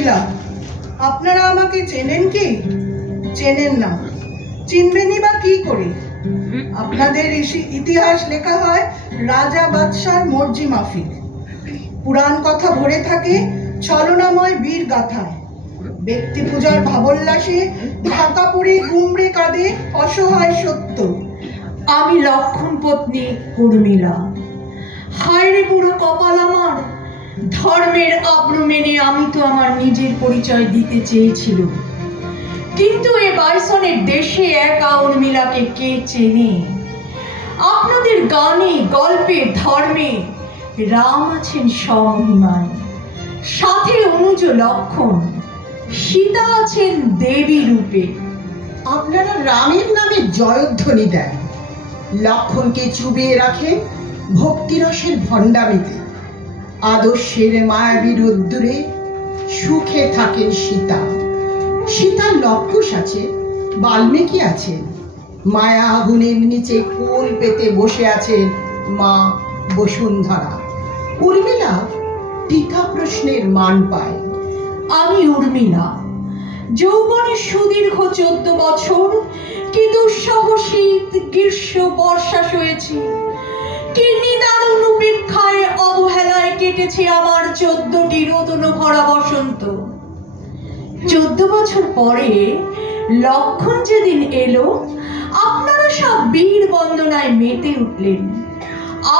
উর্মিলা, আপনারা আমাকে চেনেন কি? চেনেন না, চিনবেনই বা কি করে? আপনাদের ইতিহাস লেখা হয় রাজা বাদশার মর্জি মাফিক। পুরাণ কথা ভরে থাকে ছলনাময় বীর গাথায়। ব্যক্তি পূজার ভাবোল্লাসে ঢাকা পড়ে গুমড়ে কাঁদে অসহায় সত্য। আমি লক্ষণ পত্নী উর্মিলা। হায় রে পুরো কপাল আমার! ধর্মের আব্রু মেনে আমি তো আমার নিজের পরিচয় দিতে চেয়েছিলাম, কিন্তু এ বাইসনের দেশে একা উর্মিলাকে কে চেনে? আপনাদের গানে, গল্পে, ধর্মে রাম আছেন স্বমহিমায়, সাথে অনুজ লক্ষণ, সীতা আছেন দেবী রূপে। আপনারা রামের নামে জয়ধ্বনি দেন, লক্ষণকে চুবিয়ে রাখেন ভক্তিরসের ভণ্ডামিতে। আদর্শের মায়াবী রোদ্দুরে সুখে থাকেন সীতা। সীতার লক্ষুষ আছে, বাল্মীকি আছেন, মায়া আগুনের নিচে কোল পেতে বসে আছেন মা বসুন্ধরা। উর্মিলা টিকা প্রশ্নের মান পায়। আমি উর্মিলা, যৌবনের সুদীর্ঘ 14 বছর কি দুঃসহ শীত, গ্রীষ্ম, বর্ষা সয়েছি। কি নিদারুণ উপেক্ষায়, অবহেলায় কেটেছে আমার 14টি রোদন ভরা বসন্ত। 14 বছর পরে লক্ষণ যেদিন এলো, আপনারা সব বীর বন্দনায় মেতে উঠলেন।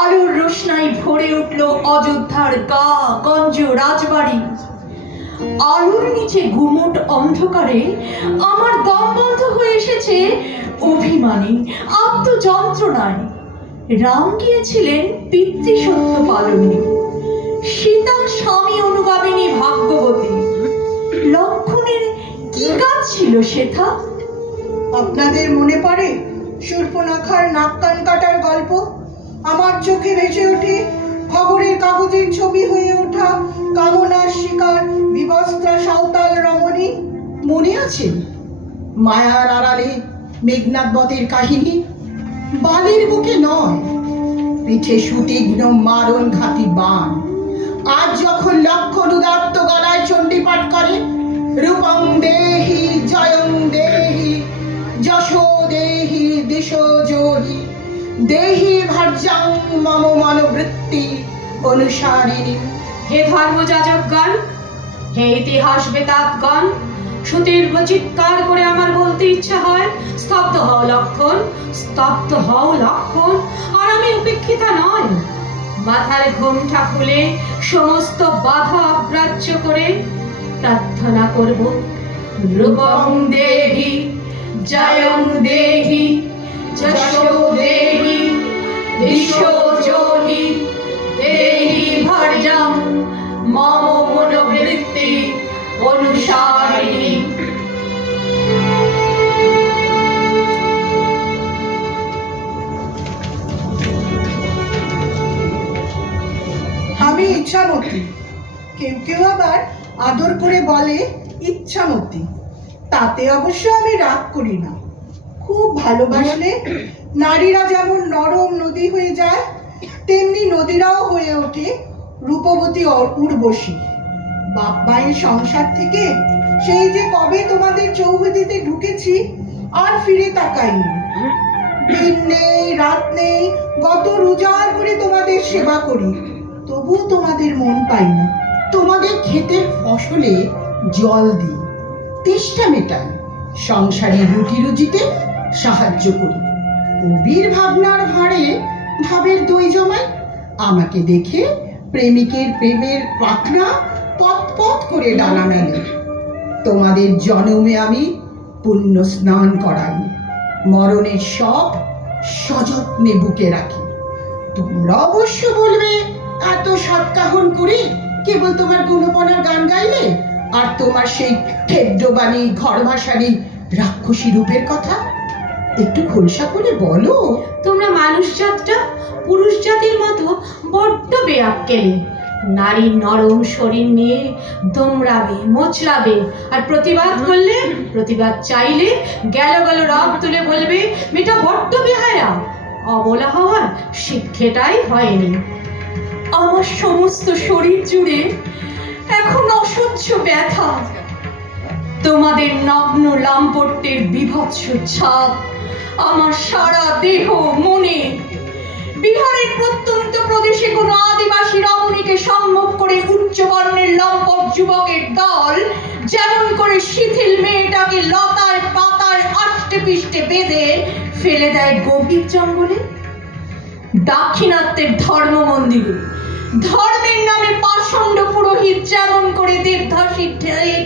আলোর রোশনাই ভরে উঠল অযোধ্যার গা, গঞ্জ, রাজবাড়ি। আলোর নিচে গুমট অন্ধকারে আমার দম বন্ধ হয়ে এসেছে অভিমানী, আত্মযন্ত্রণায়। রাম গিয়েছিলেন পিতৃসত্য পালনে, সীতা স্বামী অনুগামিনী ভাগ্যবতী। লক্ষণের কি কাজ ছিল সেথা? আপনাদের মনে পড়ে শূর্পণখার নাক কান কাটার গল্প? আমার চোখে ভেসে ওঠে খবরের কাগজের ছবি হয়ে ওঠা কামনার শিকার বিবস্ত্রা সাঁওতাল রমণী। মনে আছে মায়ার আড়ালে মেঘনাদ বতের কাহিনী? বালির বুকে নয়, পিঠে সুতীক্ষ্ণ মারণ ঘাতি বাণ। আজ যখন লক্ষণ উদাত্ত গলায় চণ্ডীপাঠ করে, রূপং দেহি জয়ং দেহি যশো দেহি দিশো জোহি দেহি ভার্যাং মম মনোবৃত্তি অনুসারিণী। হে ধর্মযাজকগণ, হে ইতিহাস বেতাতগণ, সুতীর্ঘ চিৎকার করে আমার বলতে ইচ্ছা হয়, স্তব্ধ হও লক্ষণ, স্তব্ধ হও লক্ষণ। আর আমি উপেক্ষিতা নয়। মাথার ঘোমটা খুলে সমস্ত বাধা অগ্রাহ্য করে প্রার্থনা করব, রূপং দেহি জয়ং দেহি যশো দেহি দিশো জোহি দেহি ভার্যাং মম মনোবৃত্তি অনুসারিণী। আমি ইচ্ছামতী, কেউ কেউ আবার আদর করে বলে ইচ্ছামতী। তাতে অবশ্য আমি রাগ করি না। খুব ভালোবাসলে নারীরা যেমন নরম নদী হয়ে যায়, তেমনি নদীরাও হয়ে ওঠে রূপবতী উর্বশী। বাপ মায়ের সংসার থেকে সেই যে কবে তোমাদের চৌহদিতে ঢুকেছি, আর ফিরে তাকাইনি। দিন নেই রাত নেই, গত রোজার করে তোমাদের সেবা করি, তবু তোমাদের মন পাই না। তোমাদের ক্ষেতের ফসলে জল দিই, তেষ্টা মেটাই, সংসারের রুটি রুজিতে সাহায্য করি। কবির ভাবনার ভাঁড়ে ভাবের দই জমাই। আমাকে দেখে প্রেমিকের প্রেমের পাখনা পথ পথ করে ডানা মেলে। তোমাদের জনমে আমি পুণ্য স্নান করাই, মরণের সব সযত্নে বুকে রাখি। তোমরা অবশ্য বলবে, এত সৎকাহন করে কেবল তোমার গুণপনার গান গাইলে, আর তোমার সেই খেদ্যবাণী ঘর ভাসানি রাক্ষসী রূপের কথা একটু খোলসা করে বলো। তোমরা মানুষ জাতটা পুরুষ জাতির মতো বড্ড বেআক্কেলে। নারীর নরম শরীর নিয়ে দমড়াবে, মোচলাবে, আর প্রতিবাদ করলে, প্রতিবাদ চাইলে গেল গেল রব তুলে বলবে মেয়েটা বড্ড বেহায়া। অবলা হওয়ার শিক্ষেটাই হয়নি। আমার সমস্ত শরীর জুড়ে এখন অসহ্য ব্যথা। তোমাদের নগ্ন লাম্পট্যের বীভৎস ছাপ আমার সারা দেহ মনে। বিহারের প্রত্যন্ত প্রদেশে কোনো আদিবাসী রমণীকে সম্মুখ করে উচ্চবর্ণের লম্পট যুবকের দল যেমন করে শিথিল মেয়েটাকে লতায় পাতায় আষ্টে পিষ্টে বেঁধে ফেলে দেয় গভীর জঙ্গলে, দাক্ষিণাত্যের ধর্ম মন্দিরে ধর্মের নামে পাষণ্ড পুরোহিত যেমন করে দেবদাসী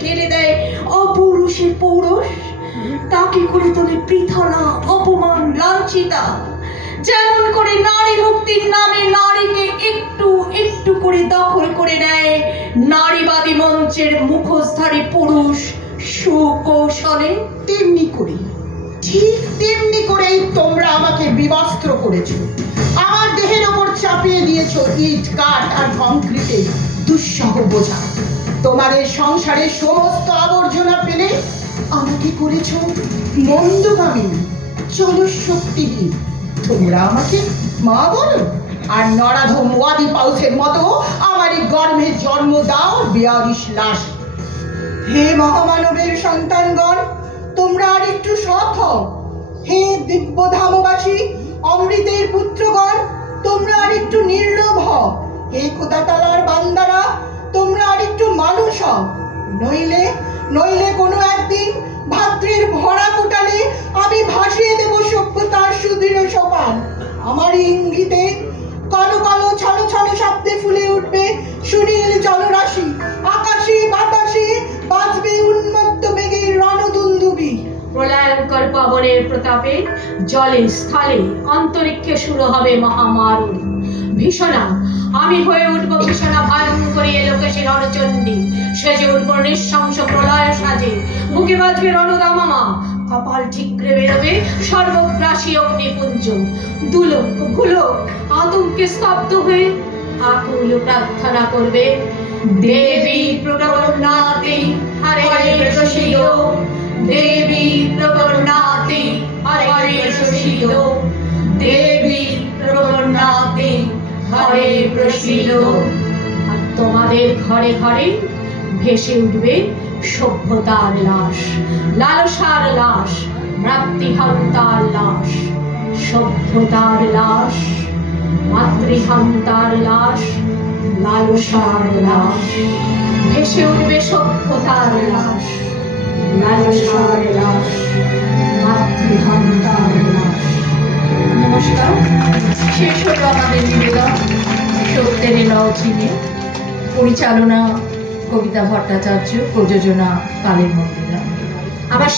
ঠেলে দেয় অপৌরুষের পৌরুষ, তাকে করে তোলে পৃথনা, অপমান, লাঞ্ছিতা। যেমন করে নারী মুক্তির নামে নারীকে একটু একটু করে দখল করে নেয় নারীবাদী মঞ্চের মুখোশধারী পুরুষ সুকৌশলে, তেমনি করে, ঠিক তেমনি করেই তোমরা আমাকে বিবস্ত্র করেছো। আমার দেহের ওপর চাপিয়ে দিয়েছো ইট, কাঠ আর কংক্রিটের দুঃসহ বোঝা। তোমাদের সংসারের সমস্ত আবর্জনা ফেলে আমাকে করেছো মন্দগামী, জলশক্তিহীন। তোমরা আমাকে মা বলো, আর নরাধম ওয়াদি পাউসের মতো আমারই গর্ভে জন্ম দাও বেয়ারিশ লাশ। হে মহামানবের সন্তানগণ, তোমরা আর একটু সৎ হও। হে দিব্যধামবাসী অমৃতের পুত্রগণ, তোমরা আর একটু নির্লোভ হও। হে খোদাতালার বান্দারা, তোমরা আর একটু মানুষ হও। নইলে নইলে কোনো একদিন ভাদ্রের ভরা কোটালে আমি ভাসিয়ে দেব সভ্যতার সুদৃঢ় সোপান। আমারই ইঙ্গিতে কালো কালো ছলো ছলো শব্দে ফুলে উঠবে সুনীল জলরাশি, আকাশে বাতাসে বাজবে উন্মত্ত বেগের রণদুন্দুবি। প্রলয়ঙ্কর পবনের প্রতাপে জলে স্থলে অন্তরিক্ষে শুরু হবে মহামারণ। ভীষণা আমি হয়ে উঠব, ভীষণা ভয়ঙ্করী এলোকেশে রণচণ্ডী সেজে উঠব নৃশংস প্রলয় সাজে। বুকে বাজবে রণদামামা, কপাল ঠিকরে বেরোবে সর্বগ্রাসী অগ্নিপুঞ্জ। দুলোক ভুলোক আতঙ্কে স্তব্ধ হয়ে আকুল প্রার্থনা করবে, দেবী প্রগন্নাতি হরে প্রসীদ, দেবী প্রগন্নাতি হরে প্রসীদ, দেবী প্রগন্নাতি হরে প্রসীদ। আর তোমাদের ঘরে ঘরে ভেসে উঠবে সভ্যতার লাশ, লালসার লাশ, মাতৃহন্তার লাশ। সভ্যতার লাশ, মাতৃহন্তার লাশ, লালসার লাশ। ভেসে উঠবে সভ্যতার লাশ, লালসার লাশ, মাতৃহন্তার লাশ। নমস্কার, শেষ হলো আমাদের নিবেদন সত্যের নওচিনে। পরিচালনা কবিতা ভট্টাচার্য, প্রযোজনা কালের মন্দিরা। আমার